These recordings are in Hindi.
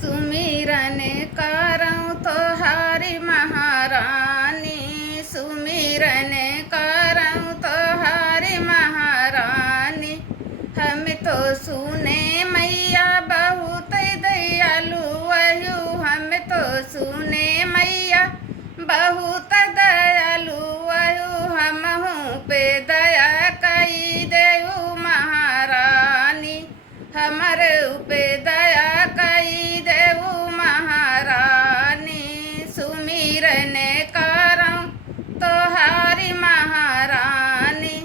सुमिरन करऊँ तोहारी महारानी, सुमिरन करऊँ तोहारी महारानी। हम तो सुने मैया बहुत दयालु अयु, हम तो सुने मैया बहुत दयालु अयु। हमहू पे दया कई देऊ महारानी, हमारे पे दया कई देऊ महारानी। सुमिरन करऊँ तोहारी महारानी,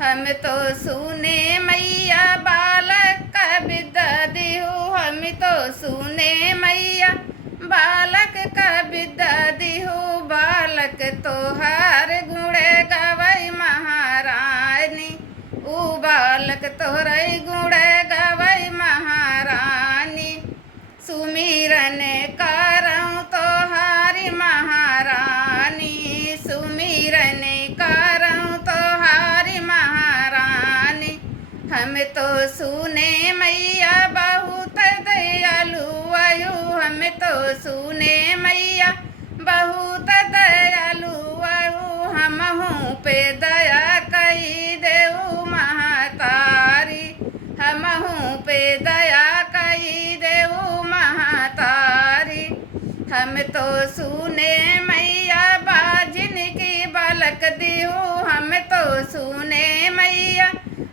हम तो सुने मैया बालक का विद्या दिहु, हम तो सुने मैया बालक का विद्या दिहु। बालक तोहार गुण गवै महारानी, ऊ बालक तोहरे गुण गवै महारानी। सुमिरन करऊँ तोहारी महारानी, सुमिरन करऊँ तोहारी महारानी। हम तो सुने मैया बहुत दयालु अयु, हम तो सुने मैया बहुत दयालु अयु। हमहू पे दया कई देऊ महातारी, हमहू पे दया कई देऊ महातारी। हम तो सुने मैया बाजिन की बालक दिहु, हम तो सुने मैया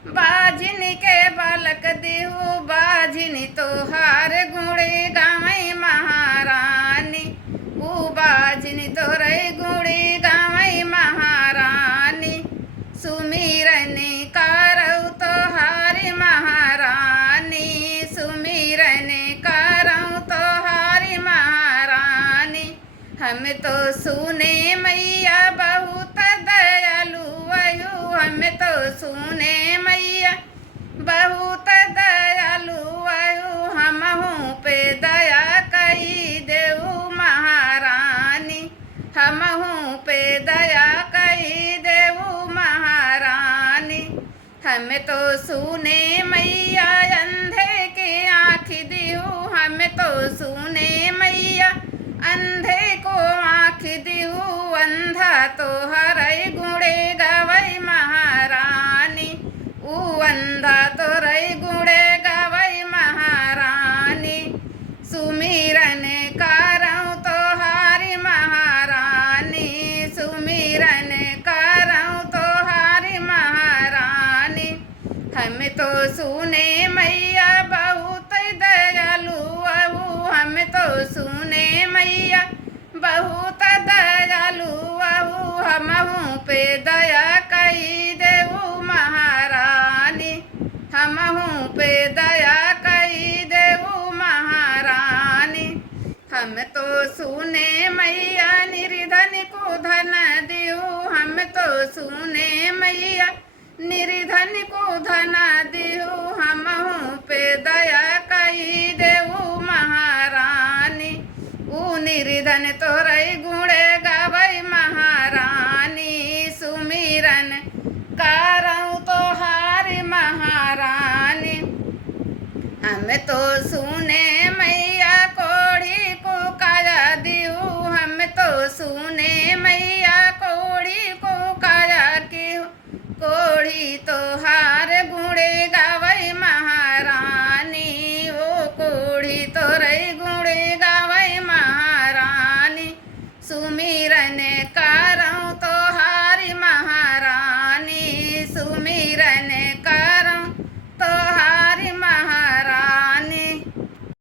बाजिन के बालक दिहु। बाजिन तोहार गुण गावै महारानी, ऊ बाजिन तोरे गुण गावै महारानी। सुमिरन करऊँ तोहारी महारानी, सुमिरन करऊँ तोहारी महारानी। हम तो सुने मैया बहुत दयालु अयु, हम तो सुने मैया बहुत दयालु अयु। हमहू पे दया कई देऊ महारानी, हमहू पे दया कई देऊ महारानी। हम तो सुने मैया अंधे की आँख दिहु, हम तो सुने मैया अंधे को आँख दिहु। अंधा तोहरे गुण गवै महारानी, ऊ अंधा तोरे गुण गवै महारानी। सुमिरन करऊँ तोहारी महारानी, सुमिरन करऊँ तोहारी महारानी। हम तो सुने मैया बहुत दयालु अयु, हम तो सुने मैया बहुत दयालु अयु। हमहू पे दया कई देऊ महारानी, हमहू पे दया कई देऊ महारानी। हम तो सुने मैया निर्धन को धन दिहु, हम तो सुने मैया निर्धन को धन दिहु। हमहू पे दया कई देऊ महारानी, ऊ निर्धन तोरे गुण गवै महारानी। सुमिरन करऊँ तोहारी महारानी, हम तो सुने मैया कोढ़ी को काया दिहु, हम तो सुने मैया कोढ़ी को काया किहु। कोढ़ी तोहार गुण गवै महारानी, ओ कोढ़ी तोरे